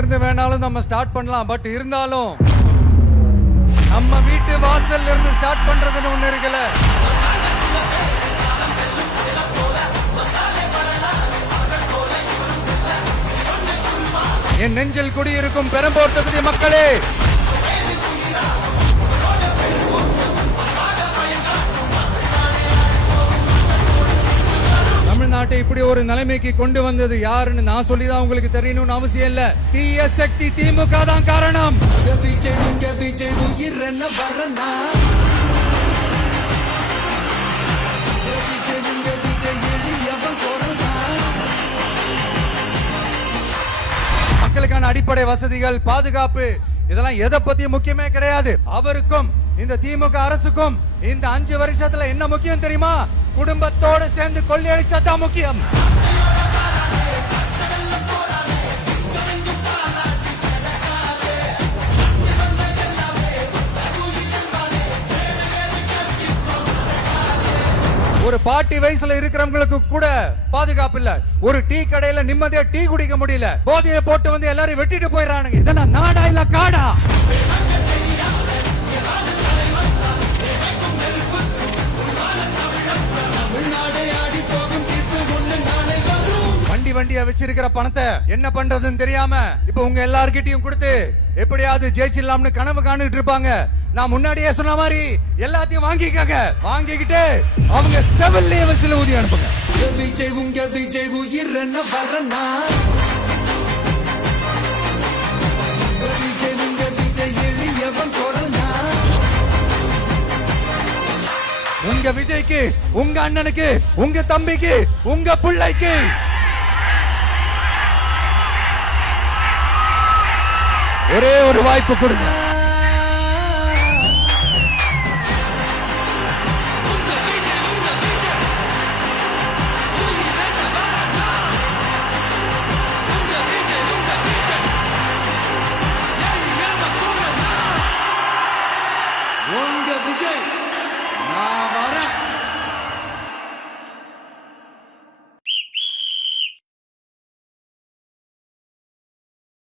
இருந்து வேணாலும் நம்ம ஸ்டார்ட் பண்ணலாம். பட் இருந்தாலும் நம்ம வீட்டு வாசல்ல இருந்து ஸ்டார்ட் பண்றதுன்னு ஒண்ணு இருக்குல்ல. என் நெஞ்சில் குடியிருக்கும் பெரம்போர் தொகுதி மக்களே, தமிழ்நாட்டை இப்படி ஒரு நிலைமைக்கு கொண்டு வந்தது யாருன்னு நான் சொல்லிதான் உங்களுக்கு தெரியணும்னு அவசியம் இல்ல. தீய சக்தி திமுக தான் காரணம். மக்களுக்கான அடிப்படை வசதிகள், பாதுகாப்பு, இதெல்லாம் எதை பத்தி முக்கியமே கிடையாது. அவருக்கும் இந்த திமுக அரசுக்கும் இந்த 5 வருஷத்துல என்ன முக்கியம் தெரியுமா? குடும்பத்தோடு சேர்ந்து கொள்ளையடிச்சதான் முக்கியம். ஒரு பாட்டி வயசுல இருக்கிறவங்களுக்கு கூட பாதுகாப்பு இல்ல. ஒரு டீ கடையில நிம்மதியா டீ குடிக்க முடியல. போதையை போட்டு வந்து எல்லாரும் வெட்டிட்டு போயிடறானுங்க. இதெல்லாம் நாடா இல்ல காடா? வண்டியா வச்சிருக்கிற பணத்தை என்ன பண்றதுன்னு தெரியாம இப்ப உங்க எல்லார்கிட்டயும் கொடுத்து எப்படியாவது ஜெயிச்சிடலாம்னு கனவு காணிட்டு இருப்பாங்க. நான் முன்னாடியே சொன்ன மாதிரி எல்லாத்தையும் வாங்கிக்கங்க. வாங்கிக்கிட்டு அவங்க செவல்லே வசில ஊதி அனுப்புங்க. விஜய் உங்க விஜய் உயிரன வரனா, விஜய் உங்க விஜய் எளியவன் கொரனா. உங்க விஜய்க்கு, உங்க அண்ணனுக்கு, உங்க தம்பிக்கு, உங்க பிள்ளைக்கு ஒரே ஒரு வாய்ப்பு கொடுங்க. உங்க விஜய்